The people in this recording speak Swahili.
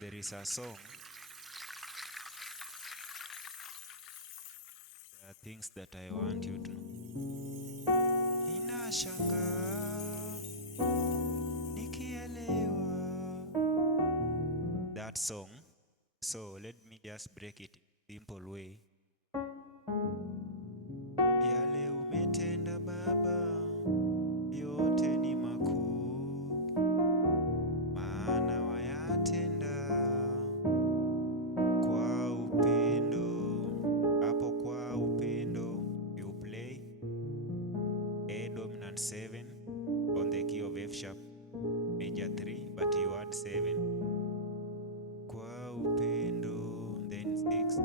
There is a song. There are things that I want you to know. Ninashangaa nikielewa. That song. So let me just break it in a simple way. Yale umetenda Baba, yote ni makuu, maana wayatenda kwa upendo. Hapo kwa upendo, you play A dominant 7 on the key of F sharp major 3, but you add 7. Kwa upendo, then 6.